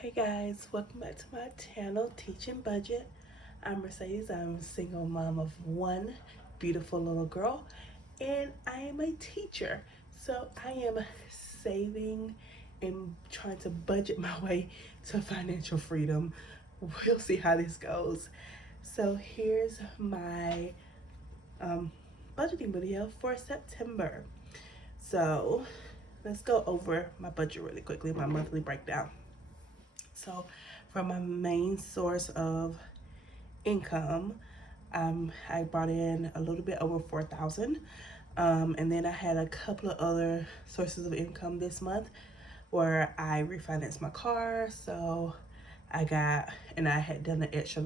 Hey guys, welcome back to my channel, Teaching Budget. I'm Mercedes. I'm a single mom of one beautiful little girl, and I am a teacher. So I am saving and trying to budget my way to financial freedom. We'll see how this goes. So here's my um, budgeting video for September. So let's go over my budget really quickly, my monthly breakdown. So, from my main source of income, I brought in a little bit over 4,000, and then I had a couple of other sources of income this month, where I refinanced my car. So, I had done an extra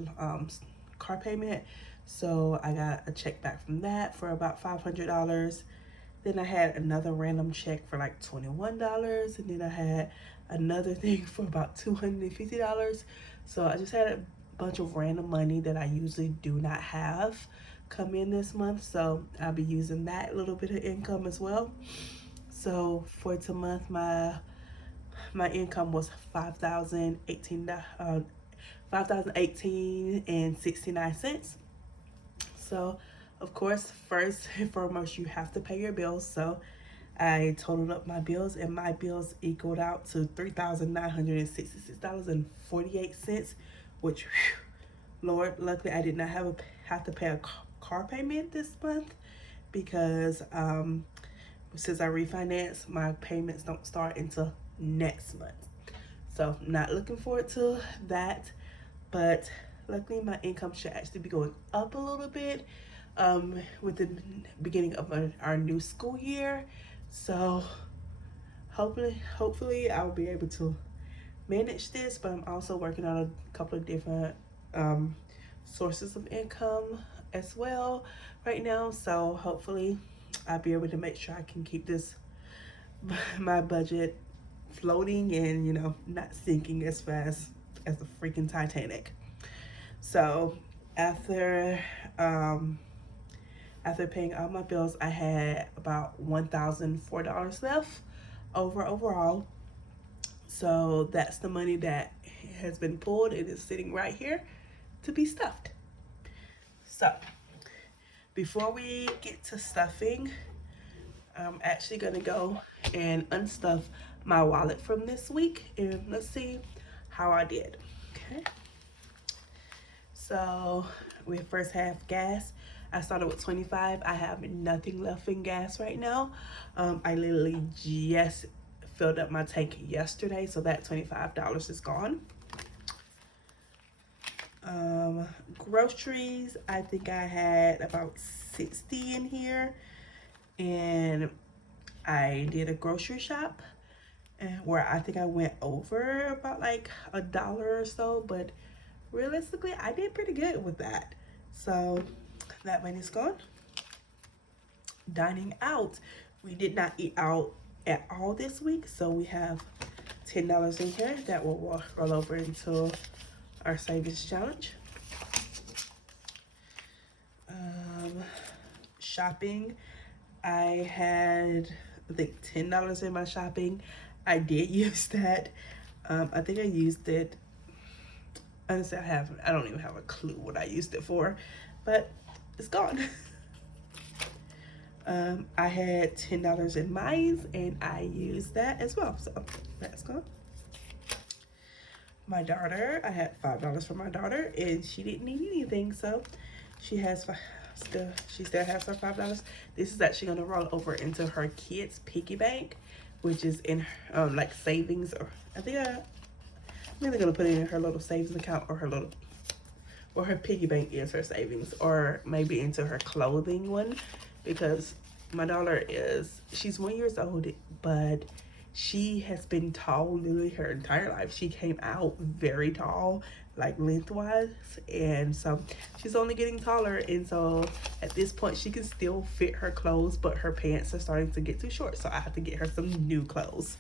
car payment, so I got a check back from that for about $500. Then I had another random check for like $21, and then I had another thing for about $250. So I just had a bunch of random money that I usually do not have come in this month. So I'll be using that little bit of income as well. So for the month, my income was 5,018 and 69 cents. So, of course, first and foremost, you have to pay your bills. So, I totaled up my bills, and my bills equaled out to $3,966.48, which, whew, Lord, luckily I did not have to pay a car payment this month because since I refinanced, my payments don't start until next month. So, not looking forward to that, but luckily my income should actually be going up a little bit with the beginning of our new school year. So hopefully I'll be able to manage this, but I'm also working on a couple of different um, sources of income as well right now. So hopefully I'll be able to make sure I can keep this my budget floating and not sinking as fast as the freaking Titanic. So after um, after paying all my bills, I had about $1,004 left overall. So that's the money that has been pulled and is sitting right here to be stuffed. So before we get to stuffing, I'm actually gonna go and unstuff my wallet from this week, and let's see how I did. Okay. So we first have gas. I started with 25. I have nothing left in gas right now. I literally just filled up my tank yesterday, so that $25 is gone. Groceries, I think I had about 60 in here, and I did a grocery shop and where I think I went over about like $1 or so, but realistically I did pretty good with that. So that money's gone. Dining out, we did not eat out at all this week, so we have $10 in here that will roll over into our savings challenge. Shopping, I had I think $10 in my shopping. I did use that. I think I used it. Honestly, I don't even have a clue what I used it for, but it's gone. I had $10 in mine, and I used that as well. So that's gone. My daughter, I had $5 for my daughter, and she didn't need anything, so she has she still has her $5. This is actually gonna roll over into her kids' piggy bank, which is in like savings, or I'm either gonna put it in her little savings account or her piggy bank is her savings, or maybe into her clothing one, because my daughter she's 1 year old, but she has been tall literally her entire life. She came out very tall, like lengthwise, and so she's only getting taller, and so at this point she can still fit her clothes, but her pants are starting to get too short, so I have to get her some new clothes.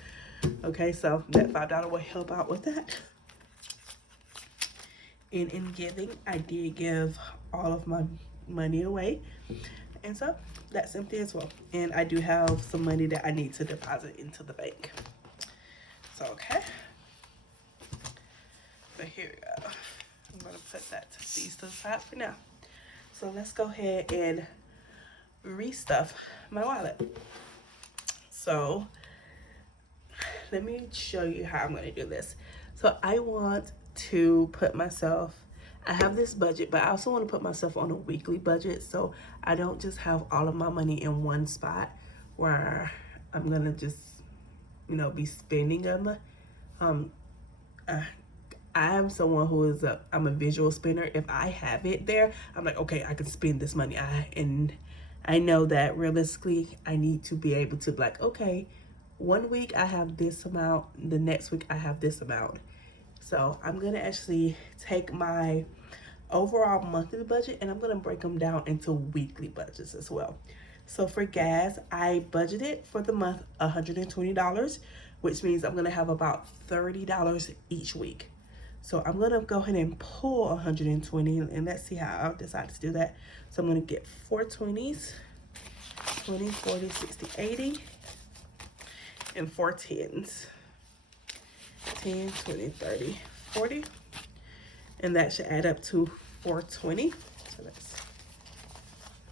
Okay, so that $5 will help out with that. And in giving, I did give all of my money away, and so that's empty as well. And I do have some money that I need to deposit into the bank. So okay, here we go. I'm gonna put these to the side for now. So let's go ahead and restuff my wallet. So let me show you how I'm gonna do this. So I want to put myself, I have this budget, but I also want to put myself on a weekly budget, so I don't just have all of my money in one spot where I'm gonna just, you know, be spending on the I am someone who is I'm a visual spender. If I have it there, I'm like, okay, I can spend this money. I know that realistically I need to be able to be like, okay, one week I have this amount, the next week I have this amount. So I'm gonna actually take my overall monthly budget and I'm gonna break them down into weekly budgets as well. So for gas, I budgeted for the month $120, which means I'm gonna have about $30 each week. So I'm gonna go ahead and pull 120 and let's see how I'll decide to do that. So I'm gonna get 4 20s, 20, 40, 60, 80, and 4 10s. 10, 20, 30, 40. And that should add up to 420. So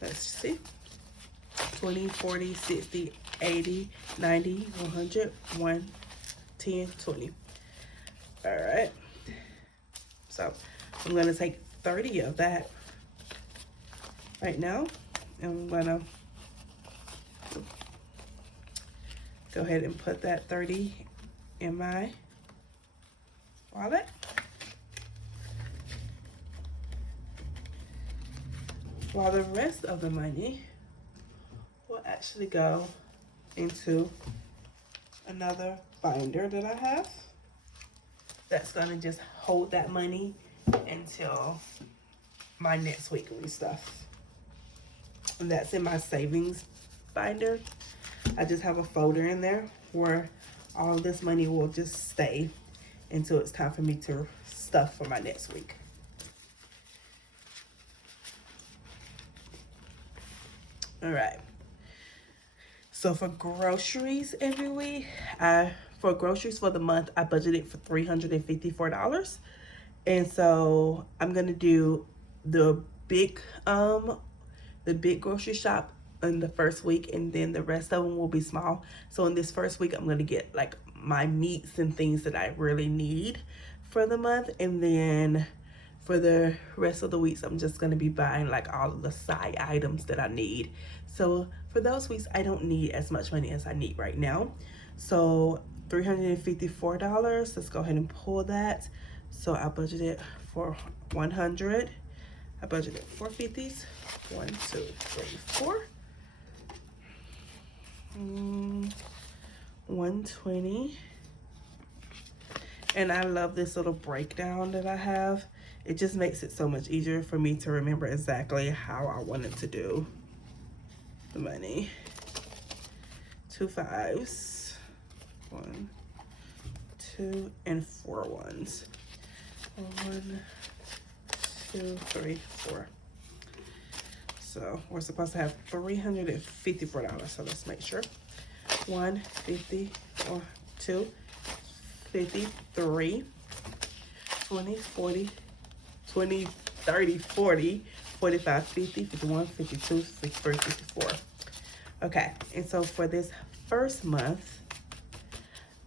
let's see. 20, 40, 60, 80, 90, 100, 10, 20. All right. So I'm gonna take 30 of that right now, and I'm gonna go ahead and put that 30 in my wallet. While the rest of the money will actually go into another binder that I have that's gonna just hold that money until my next weekly stuff. And that's in my savings binder. I just have a folder in there where all of this money will just stay until it's time for me to stuff for my next week. All right. So for groceries every week, for groceries for the month, I budgeted for $354. And so I'm gonna do the big grocery shop in the first week, and then the rest of them will be small. So in this first week, I'm gonna get like my meats and things that I really need for the month, and then for the rest of the weeks, I'm just gonna be buying like all of the side items that I need. So for those weeks, I don't need as much money as I need right now. So $354, let's go ahead and pull that. So I budgeted for 100. I budgeted 450s. 1, 2, 3, 4. 120. And I love this little breakdown that I have. It just makes it so much easier for me to remember exactly how I wanted to do the money. 2 5s. 1, 2, and 4 1s. 1, 2, 3, 4. So we're supposed to have $354. So let's make sure. 150 or 2 53 20 40 20 30 40 45 50 51 52 53 54. Okay, and so for this first month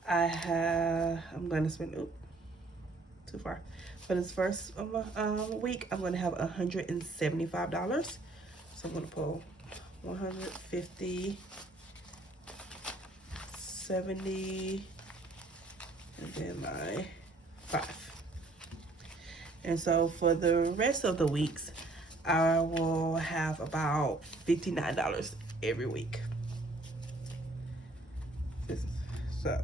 I'm going to spend too far. For this first week, I'm going to have $175. So I'm going to pull 150, 70, and then my 5. And so for the rest of the weeks, I will have about $59 every week. So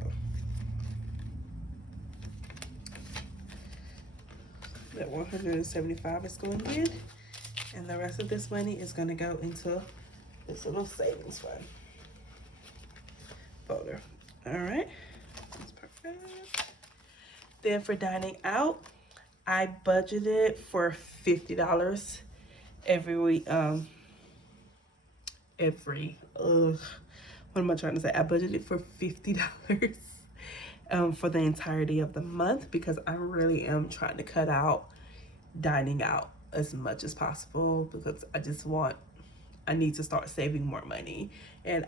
that 175 is going in, and the rest of this money is going to go into this little savings fund folder. All right, that's perfect. Then for dining out, I budgeted for $50 every week. What am I trying to say? I budgeted for $50 for the entirety of the month, because I really am trying to cut out dining out as much as possible, because I need to start saving more money. And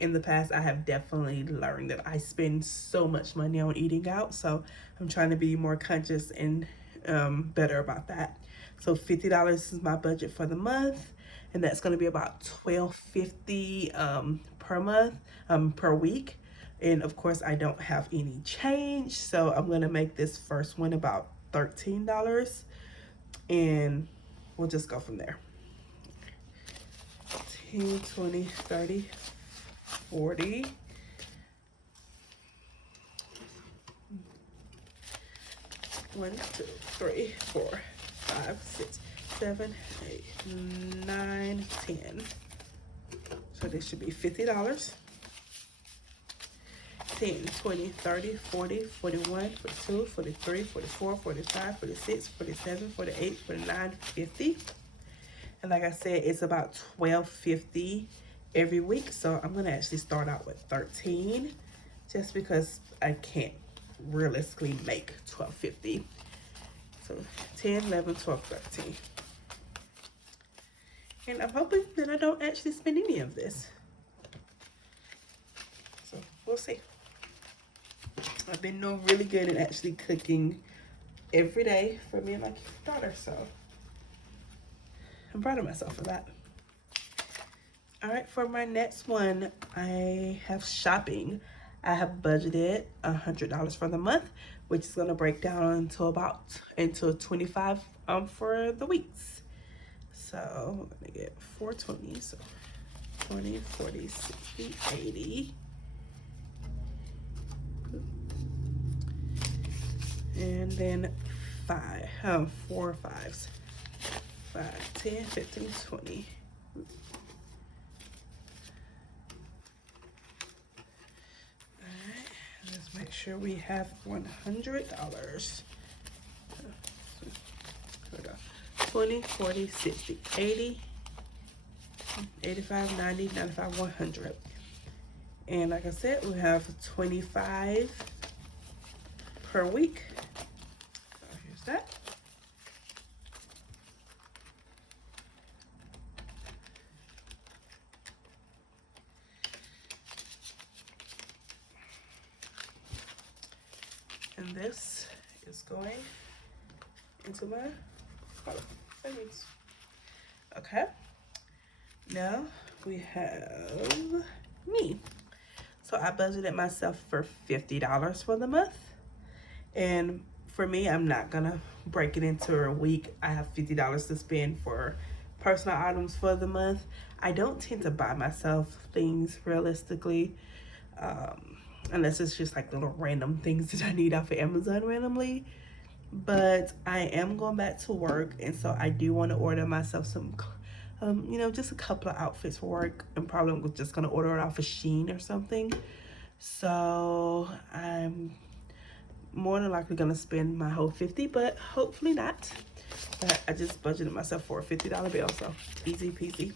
in the past, I have definitely learned that I spend so much money on eating out. So I'm trying to be more conscious and better about that. So $50 is my budget for the month, and that's going to be about $12.50 per month, per week. And of course, I don't have any change, so I'm going to make this first one about $13, and we'll just go from there. 10, 20, 30, 40. One, two, three, 4, 5, 6, 7, 8, 9, 10. So this should be $50. 10, 20, 30, 40, 41, 42, 43, 44, 45, 46, 47, 48, 49, 50. And like I said, it's about $12.50 every week. So I'm gonna actually start out with 13, just because I can't realistically make $12.50. So 10, 11, 12, 13. And I'm hoping that I don't actually spend any of this. So we'll see. I've been doing really good at actually cooking every day for me and my daughter, so I'm proud of myself for that. All right, for my next one, I have shopping. I have budgeted $100 for the month, which is gonna break down into 25 for the weeks. So we're gonna get 420, so 20, 40, 60, 80. And then 4 5s. 5, 10, 15, 20. Alright, let's make sure we have $100. 20, 40, 60, 80, 85, 90, 95, 100. And like I said, we have 25 per week. So here's that. And this is going into my savings. Okay. Now we have me. So I budgeted myself for $50 for the month. And for me, I'm not gonna break it into a week. I have $50 to spend for personal items for the month. I don't tend to buy myself things realistically, unless it's just like little random things that I need off of Amazon randomly. But I am going back to work, and so I do want to order myself some, just a couple of outfits for work. I'm probably just gonna order it off of Shein or something. So I'm more than likely gonna spend my whole 50, but hopefully not. But I just budgeted myself for a $50 bill, so easy peasy.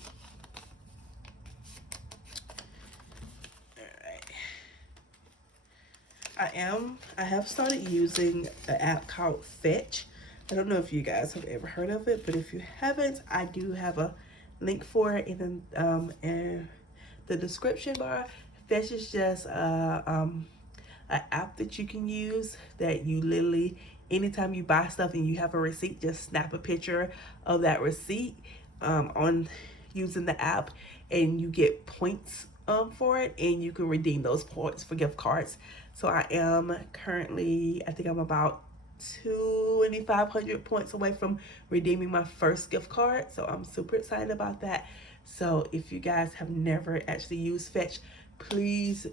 I have started using an app called Fetch. I don't know if you guys have ever heard of it, but if you haven't, I do have a link for it in the description bar. Fetch is just an app that you can use that you literally, anytime you buy stuff and you have a receipt, just snap a picture of that receipt on using the app, and you get points for it, and you can redeem those points for gift cards. So I am currently, I think I'm about 2,500 points away from redeeming my first gift card. So I'm super excited about that. So if you guys have never actually used Fetch, please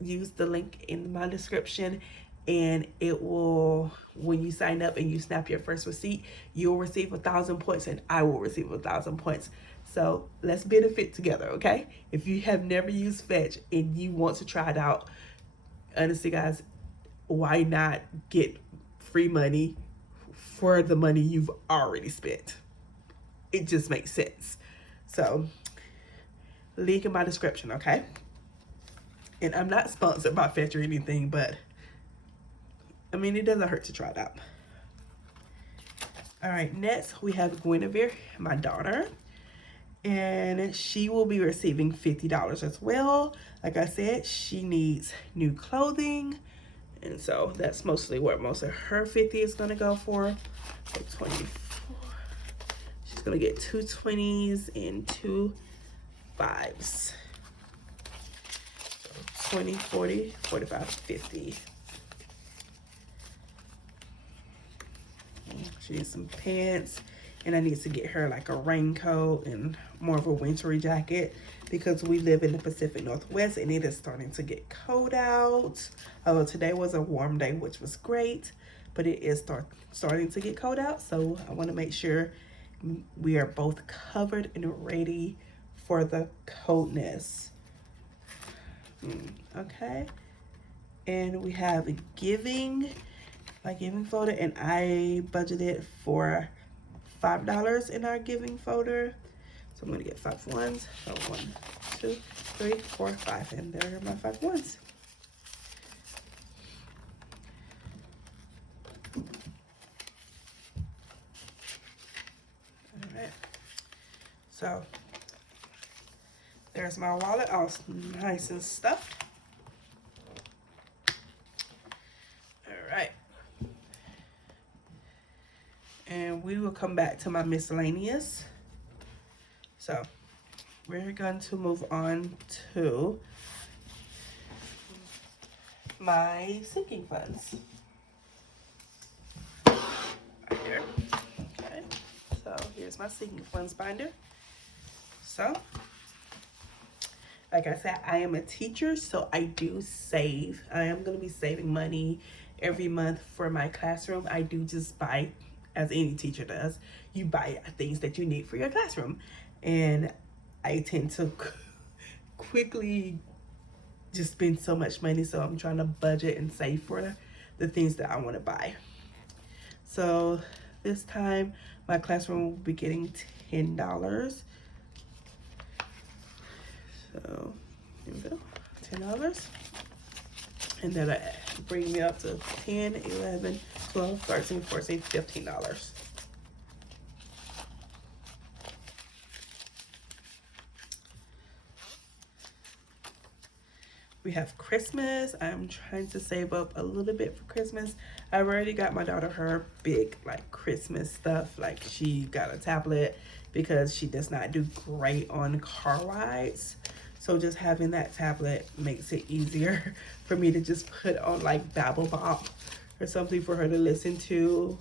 use the link in my description, and it will, when you sign up and you snap your first receipt, you'll receive 1,000 points and I will receive 1,000 points. So let's benefit together, okay? If you have never used Fetch and you want to try it out, honestly guys, why not get free money for the money you've already spent? It just makes sense. So link in my description, okay? And I'm not sponsored by Fetch or anything, but I mean, it doesn't hurt to try it out. All right, next we have Guinevere, my daughter, and she will be receiving $50 as well. Like I said, she needs new clothing, and so that's mostly what most of her 50 is gonna go for. So 24. She's gonna get 2 20s and 2 5s. So 20, 40, 45, 50. She needs some pants, and I need to get her like a raincoat and more of a wintry jacket because we live in the Pacific Northwest and it is starting to get cold out. Although today was a warm day, which was great, but it is starting to get cold out. So I want to make sure we are both covered and ready for the coldness. Okay. And we have giving. My giving folder, and I budgeted for $5 in our giving folder. So I'm gonna get 5 ones. So 1, 2, 3, 4, 5, and there are my 5 ones. All right. So there's my wallet, all nice and stuffed. And we will come back to my miscellaneous. So we're going to move on to my sinking funds. Right here. Okay. So here's my sinking funds binder. So, like I said, I am a teacher, so I do save. I am going to be saving money every month for my classroom. I do just buy, as any teacher does, you buy things that you need for your classroom. And I tend to quickly just spend so much money, so I'm trying to budget and save for the things that I want to buy. So this time, my classroom will be getting $10. So here we go, $10. And that'll bring me up to 10, 11, 12, 13, 14, $15. We have Christmas. I'm trying to save up a little bit for Christmas. I've already got my daughter her big like Christmas stuff. Like she got a tablet because she does not do great on car rides. So just having that tablet makes it easier for me to just put on like BabbleBop or something for her to listen to.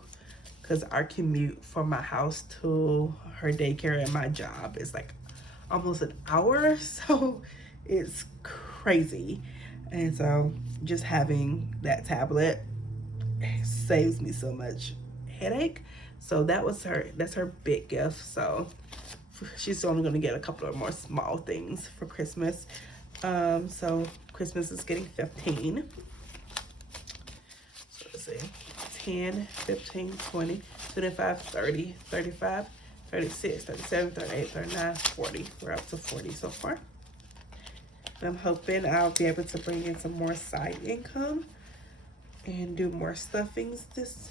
Because our commute from my house to her daycare and my job is like almost an hour. So it's crazy. And so just having that tablet saves me so much headache. So that's her big gift. So she's only going to get a couple of more small things for Christmas. So Christmas is getting 15. So let's see, 10, 15, 20, 25, 30, 35, 36, 37, 38, 39, 40. We're up to 40 so far. And I'm hoping I'll be able to bring in some more side income and do more stuffings this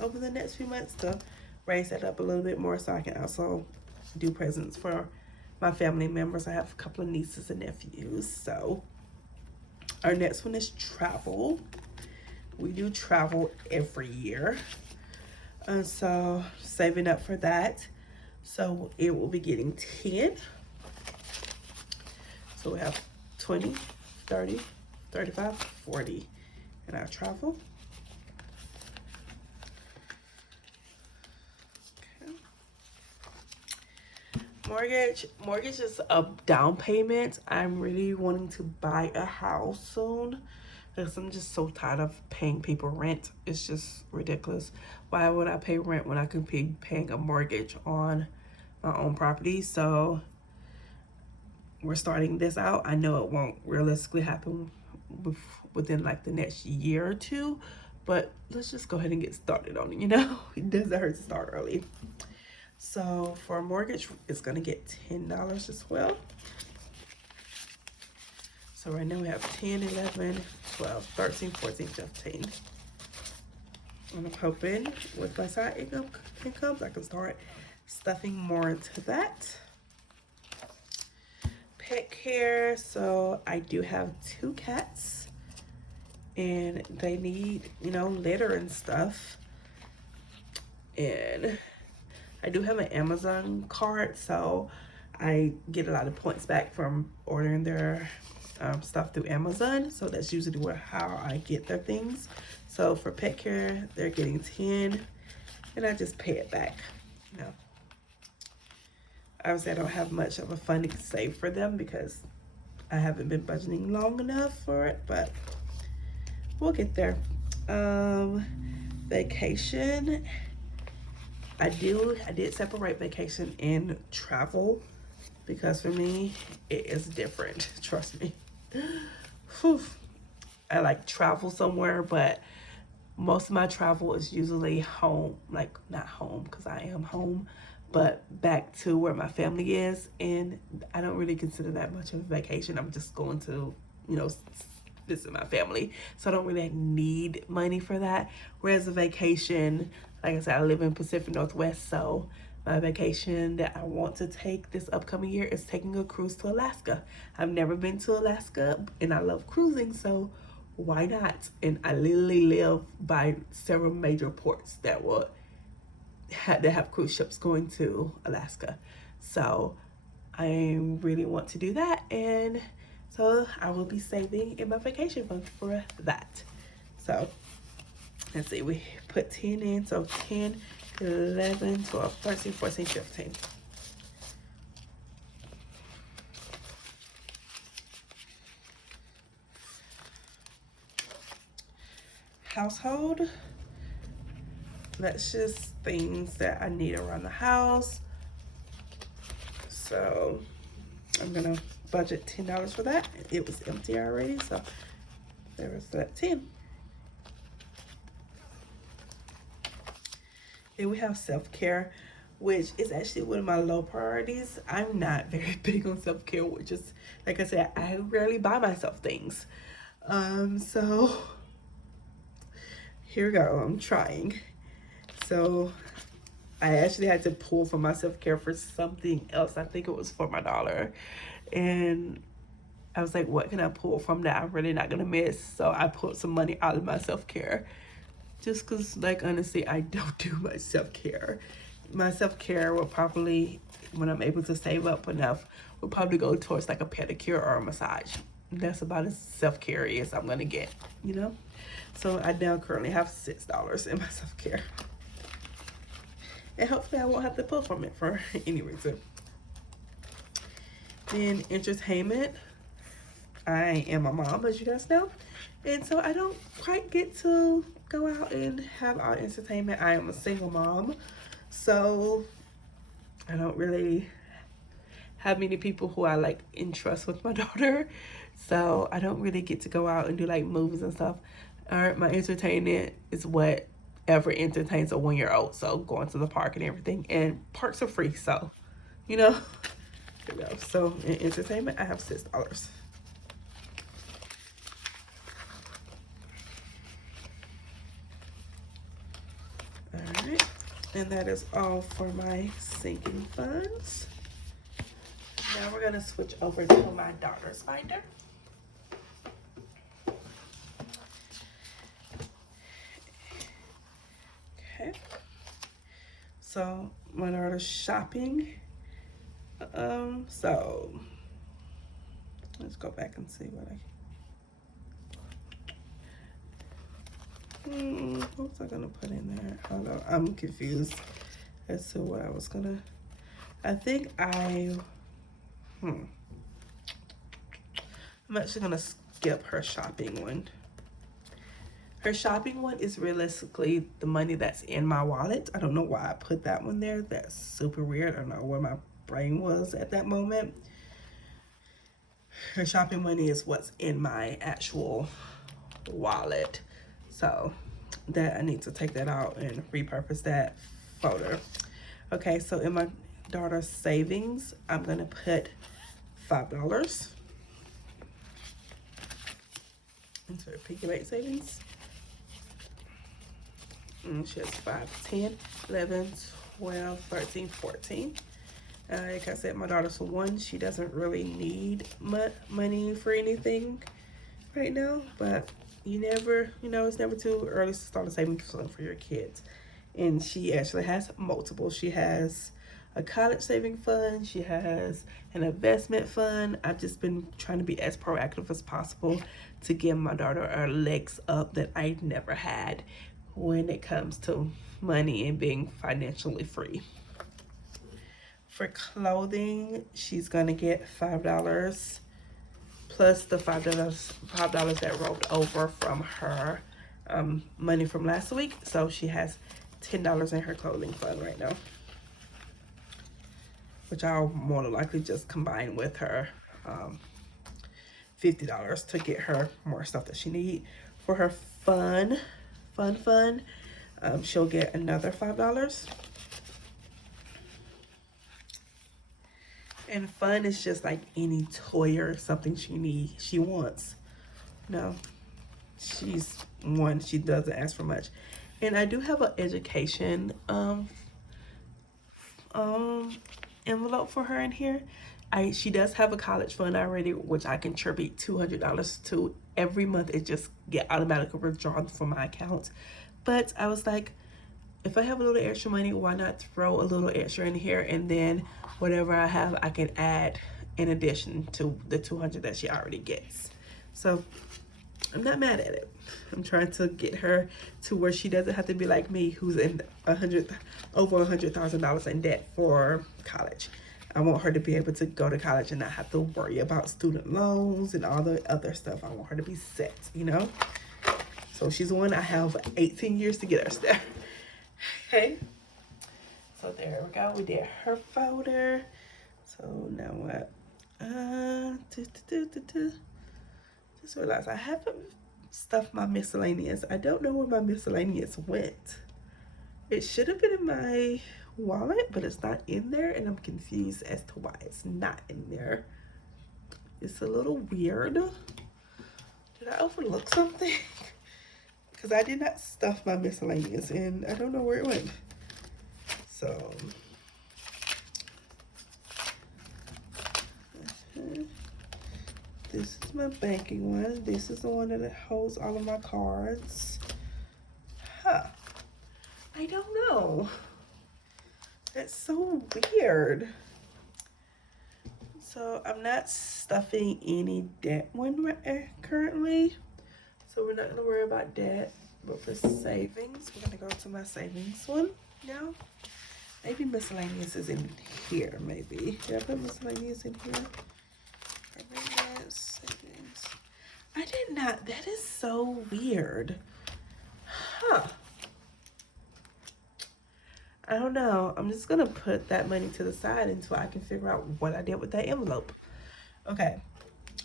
over the next few months to raise that up a little bit more, so I can also do presents for my family members. I have a couple of nieces and nephews. So our next one is travel. We do travel every year, and so saving up for that. So it will be getting 10. So we have 20, 30, 35, 40 in our travel. Mortgage is a down payment. I'm really wanting to buy a house soon because I'm just so tired of paying people rent. It's just ridiculous. Why would I pay rent when I could be paying a mortgage on my own property? So we're starting this out. I know it won't realistically happen within like the next year or two, but let's just go ahead and get started on it, you know? It doesn't hurt to start early. So for a mortgage, it's gonna get $10 as well. So right now we have 10, 11, 12, 13, 14, 15. And I'm hoping with my side incomes, I can start stuffing more into that. Pet care. So I do have 2 cats, and they need, you know, litter and stuff. And I do have an Amazon card, so I get a lot of points back from ordering their stuff through Amazon. So that's usually how I get their things. So for pet care, they're getting 10, and I just pay it back. You know, obviously I don't have much of a funding saved for them because I haven't been budgeting long enough for it, but we'll get there. Vacation. I did separate vacation and travel because for me, it is different. Trust me. Whew. I like travel somewhere, but most of my travel is usually home, like not home because I am home, but back to where my family is. And I don't really consider that much of a vacation. I'm just going to, you know, visit my family. So I don't really need money for that. Whereas a vacation, like I said, I live in Pacific Northwest, so my vacation that I want to take this upcoming year is taking a cruise to Alaska. I've never been to Alaska, and I love cruising, so why not? And I literally live by several major ports that have cruise ships going to Alaska. So I really want to do that, and so I will be saving in my vacation fund for that. So let's see, we put 10 in, so 10, 11, 12, 13, 14, 15. Household, that's just things that I need around the house. So I'm gonna budget $10 for that. It was empty already, so there was that 10. Then we have self-care, which is actually one of my low priorities. I'm not very big on self-care, which is, like I said, I rarely buy myself things. So here we go, I'm trying. So I actually had to pull from my self-care for something else. I think it was for my daughter. And I was like, what can I pull from that I'm really not gonna miss? So I pulled some money out of my self-care. Just because, like, honestly, I don't do much self-care. My self-care will probably, when I'm able to save up enough, will probably go towards like a pedicure or a massage. That's about as self-care as I'm gonna get, you know? So I now currently have $6 in my self-care. And hopefully I won't have to pull from it for any reason. Then entertainment. I am a mom, as you guys know. And so I don't quite get to go out and have our entertainment. I am a single mom, so I don't really have many people who I like entrust with my daughter. So I don't really get to go out and do like movies and stuff. My entertainment is whatever entertains a 1-year-old. So going to the park and everything, and parks are free. So, you know, there we go. So in entertainment, I have $6. Alright, and that is all for my sinking funds. Now we're gonna switch over to my daughter's binder. Okay, so my daughter's shopping. So let's go back and see what what was I gonna put in there? Hold on, I'm confused as to what I was gonna. I think I'm actually gonna skip her shopping one. Her shopping one is realistically the money that's in my wallet. I don't know why I put that one there. That's super weird. I don't know where my brain was at that moment. Her shopping money is what's in my actual wallet. So that I need to take that out and repurpose that folder. Okay, so in my daughter's savings, I'm gonna put $5 into her piggy bank savings. She has 5, 10, 11, 12, 13, 14. Like I said, my daughter's 1. She doesn't really need money for anything right now, but you never, it's never too early to start a savings fund for your kids. And she actually has multiple. She has a college saving fund. She has an investment fund. I've just been trying to be as proactive as possible to give my daughter a legs up that I never had when it comes to money and being financially free. For clothing, she's gonna get $5 plus the $5 that rolled over from her money from last week. So she has $10 in her clothing fund right now, which I'll more than likely just combine with her $50 to get her more stuff that she needs. For her fun, she'll get another $5. And fun is just like any toy or something she wants. No, she's 1, she doesn't ask for much. And I do have an education envelope for her in here. She does have a college fund already, which I contribute $200 to every month. It just get automatically withdrawn from my account. But I was like, if I have a little extra money, why not throw a little extra in here, and then whatever I have, I can add in addition to the $200 that she already gets. So I'm not mad at it. I'm trying to get her to where she doesn't have to be like me, who's in over $100,000 in debt for college. I want her to be able to go to college and not have to worry about student loans and all the other stuff. I want her to be set, So she's 1. I have 18 years to get us there. Okay. So there we go. We did her folder. So now what? Just realized I haven't stuffed my miscellaneous. I don't know where my miscellaneous went. It should have been in my wallet, but it's not in there, and I'm confused as to why it's not in there. It's a little weird. Did I overlook something? Because I did not stuff my miscellaneous, and I don't know where it went. So this is my banking one. This is the one that holds all of my cards. I don't know. That's so weird. So I'm not stuffing any debt one currently. So we're not gonna worry about debt. But for savings, we're gonna go to my savings one now. Maybe miscellaneous is in here, maybe. Did I put miscellaneous in here? Savings. I did not. That is so weird. I don't know. I'm just gonna put that money to the side until I can figure out what I did with that envelope. Okay,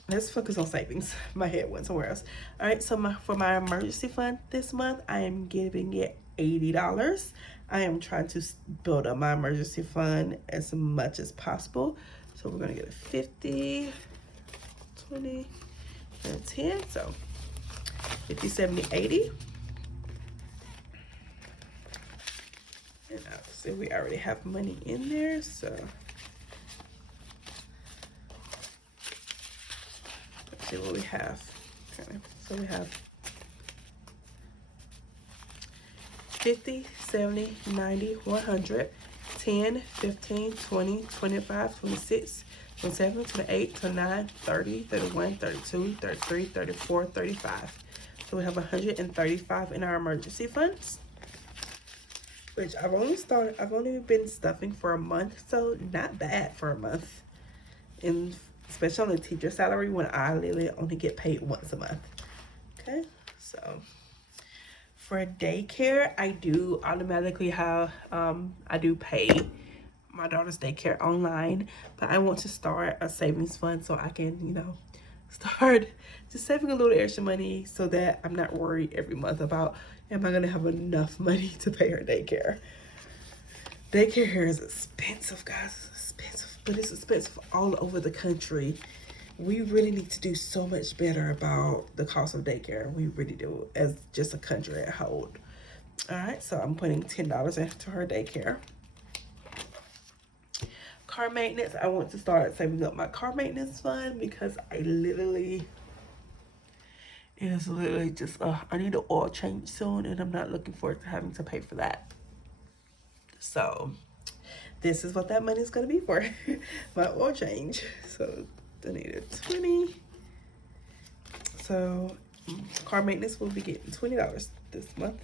let's focus on savings. My head went somewhere else. All right, so for my emergency fund this month, I am giving it $80. I am trying to build up my emergency fund as much as possible. So we're gonna get a 50, 20, and 10. So 50, 70, 80. And obviously we already have money in there, so let's see what we have. Okay, so we have 50, 70, 90, 100, 10, 15, 20, 25, 26, 27, 28, 29, 30, 31, 32, 33, 34, 35. So we have 135 in our emergency funds, which I've only been stuffing for a month, so not bad for a month. And especially on the teacher salary when I literally only get paid once a month. Okay, so for daycare, I do automatically have, I do pay my daughter's daycare online, but I want to start a savings fund so I can, start just saving a little extra money so that I'm not worried every month about, am I gonna have enough money to pay her daycare? Daycare here is expensive, guys. It's expensive, but it's expensive all over the country. We really need to do so much better about the cost of daycare. We really do, as just a country at whole. All right, so I'm putting $10 into her daycare. Car maintenance, I want to start saving up my car maintenance fund because it is literally just, I need an oil change soon and I'm not looking forward to having to pay for that. So this is what that money is going to be for, my oil change. So I needed 20. So car maintenance will be getting $20 this month.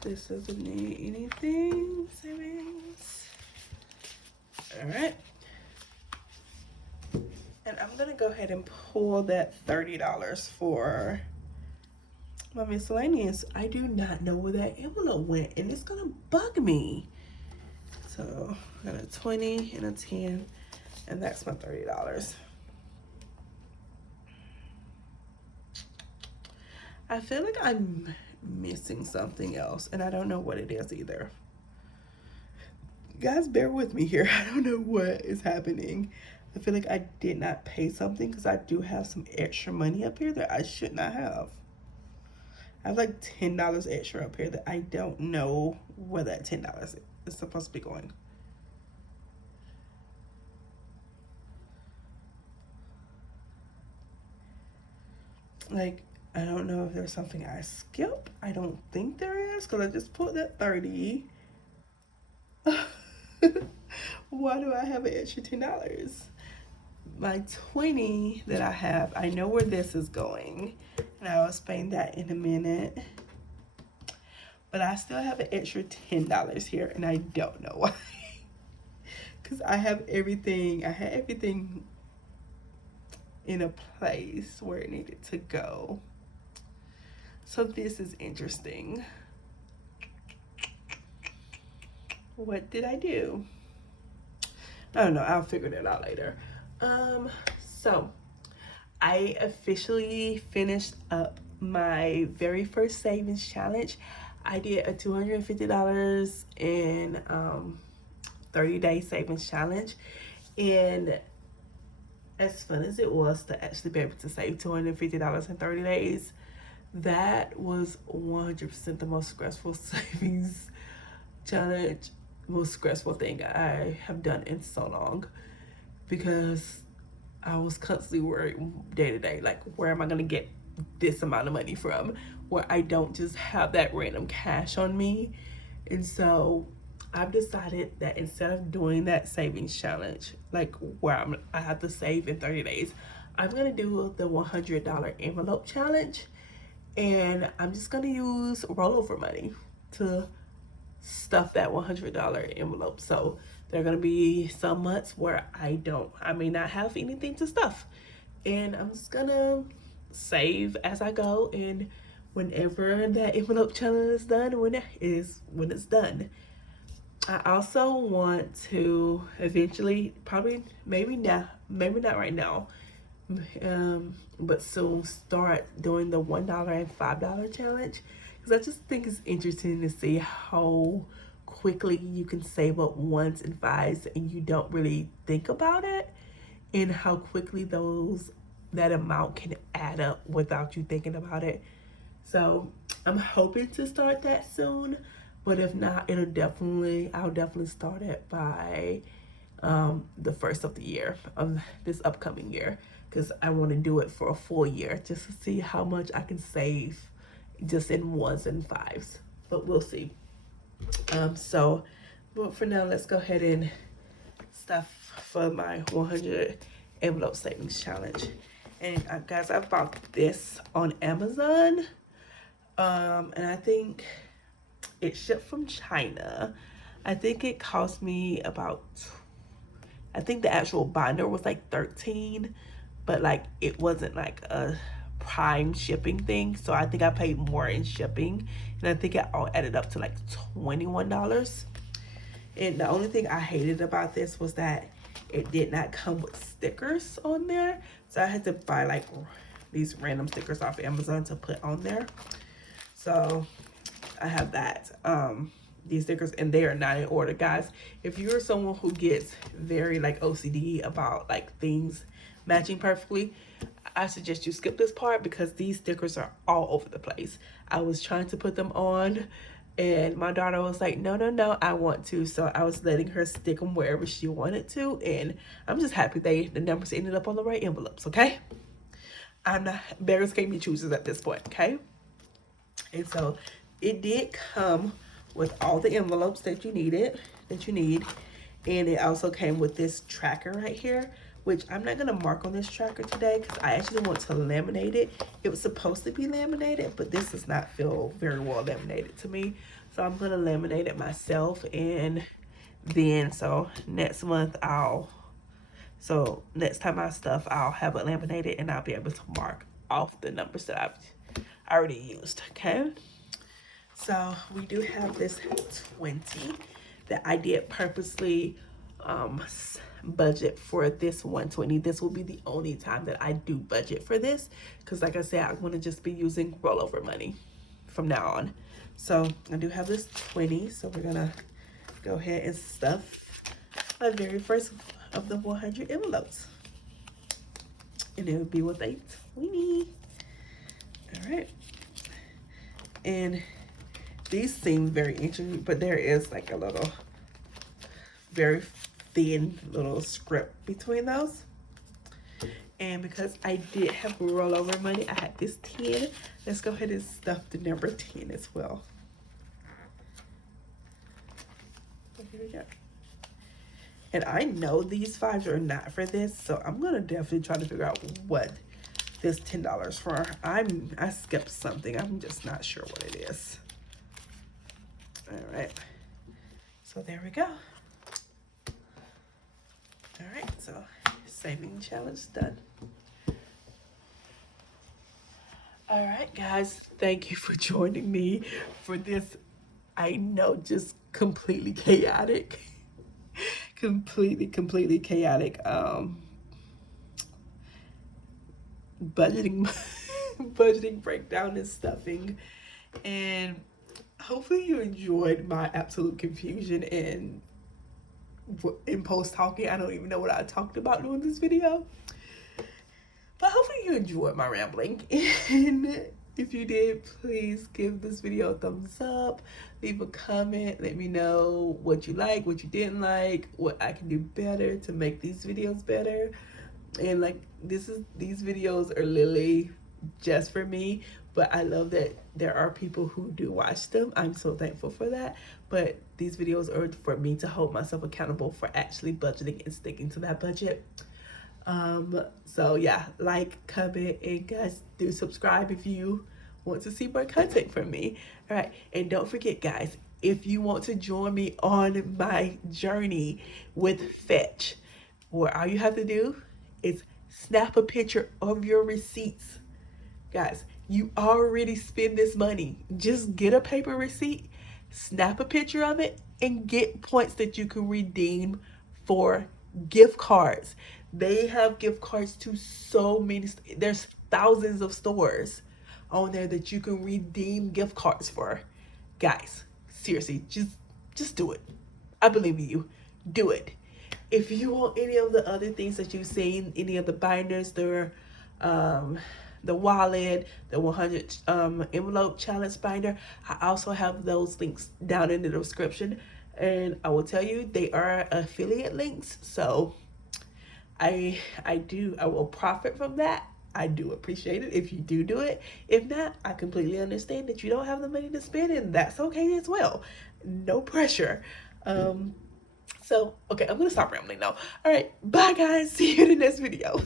This doesn't need anything. Savings. All right. And I'm gonna go ahead and pull that $30 for my miscellaneous. I do not know where that envelope went, and it's gonna bug me. So I got a 20 and a 10, and that's my $30. I feel like I'm missing something else, and I don't know what it is either. Guys, bear with me here. I don't know what is happening. I feel like I did not pay something because I do have some extra money up here that I should not have. I have like $10 extra up here that I don't know where that $10 is supposed to be going. Like, I don't know if there's something I skipped. I don't think there is because I just put that 30. Why do I have an extra $10? My 20 that I have, I know where this is going, and I'll explain that in a minute. But I still have an extra $10 here, and I don't know why. Because I had everything in a place where it needed to go. So this is interesting. What did I do? I don't know. I'll figure that out later. So I officially finished up my very first savings challenge. I did a $250 in 30-day savings challenge, and as fun as it was to actually be able to save $250 in 30 days, that was 100% the most stressful savings challenge, most stressful thing I have done in so long, because I was constantly worried day to day, like, where am I gonna get this amount of money from, where I don't just have that random cash on me. And so I've decided that instead of doing that savings challenge, like where I have to save in 30 days, I'm gonna do the $100 envelope challenge, and I'm just gonna use rollover money to stuff that $100 envelope. So there are gonna be some months where I may not have anything to stuff, and I'm just gonna save as I go, and whenever that envelope challenge is done, when it's done. I also want to eventually, probably maybe not right now, but soon, start doing the $1 and $5 challenge, because I just think it's interesting to see how quickly you can save up ones and fives and you don't really think about it, and how quickly that amount can add up without you thinking about it. So I'm hoping to start that soon, but if not, I'll definitely start it by the first of the year, of this upcoming year, because I want to do it for a full year just to see how much I can save just in ones and fives, but we'll see. But for now, let's go ahead and stuff for my 100 envelope savings challenge. And guys, I bought this on Amazon, and I think it shipped from China. I think it cost me about, I think the actual binder was like 13, but like it wasn't like a prime shipping thing, so I think I paid more in shipping, and I think it all added up to like $21. And the only thing I hated about this was that it did not come with stickers on there, so I had to buy like these random stickers off Amazon to put on there. So I have that, these stickers, and they are not in order, guys. If you're someone who gets very like OCD about like things matching perfectly, I suggest you skip this part because these stickers are all over the place. I was trying to put them on and my daughter was like, no, no, no, I want to. So I was letting her stick them wherever she wanted to. And I'm just happy the numbers ended up on the right envelopes, okay? I'm not, beggars can't be choosers at this point, okay? And so it did come with all the envelopes that you need. And it also came with this tracker right here, which I'm not gonna mark on this tracker today because I actually want to laminate it. It was supposed to be laminated, but this does not feel very well laminated to me. So I'm gonna laminate it myself, and then so next time I stuff, I'll have it laminated and I'll be able to mark off the numbers that I've already used, okay? So we do have this 20 that I did purposely budget for this 120. This will be the only time that I do budget for this because like I said, I'm going to just be using rollover money from now on. So I do have this 20, so we're going to go ahead and stuff my very first of the 100 envelopes. And it would be with a 20. All right. And these seem very interesting, but there is like a little, very thin little script between those. And because I did have rollover money, I had this 10. Let's go ahead and stuff the number 10 as well. Here we go. And I know these 5s are not for this, so I'm gonna definitely try to figure out what this $10 for. I skipped something. I'm just not sure what it is. All right. So there we go. All right. So saving challenge done. All right, guys. Thank you for joining me for this. I know, just completely chaotic. completely chaotic budgeting budgeting breakdown and stuffing, and hopefully you enjoyed my absolute confusion and in post talking. I don't even know what I talked about doing this video, but hopefully you enjoyed my rambling. And if you did, please give this video a thumbs up, leave a comment, let me know what you like, what you didn't like, what I can do better to make these videos better. And like these videos are literally just for me, but I love that there are people who do watch them. I'm so thankful for that. But these videos are for me to hold myself accountable for actually budgeting and sticking to that budget. So yeah, like, comment, and guys, do subscribe if you want to see more content from me. All right, and don't forget, guys, if you want to join me on my journey with Fetch, where all you have to do is snap a picture of your receipts. Guys, you already spend this money. Just get a paper receipt, snap a picture of it, and get points that you can redeem for gift cards. They have gift cards to so many. There's thousands of stores on there that you can redeem gift cards for. Guys, seriously, just do it. I believe in you. Do it. If you want any of the other things that you've seen, any of the binders, the wallet, the 100 envelope challenge binder, I also have those links down in the description. And I will tell you, they are affiliate links, so I will profit from that. I do appreciate it if you do it. If not, I completely understand that you don't have the money to spend, and that's okay as well. No pressure. So, okay, I'm gonna stop rambling now. All right, bye guys. See you in the next video.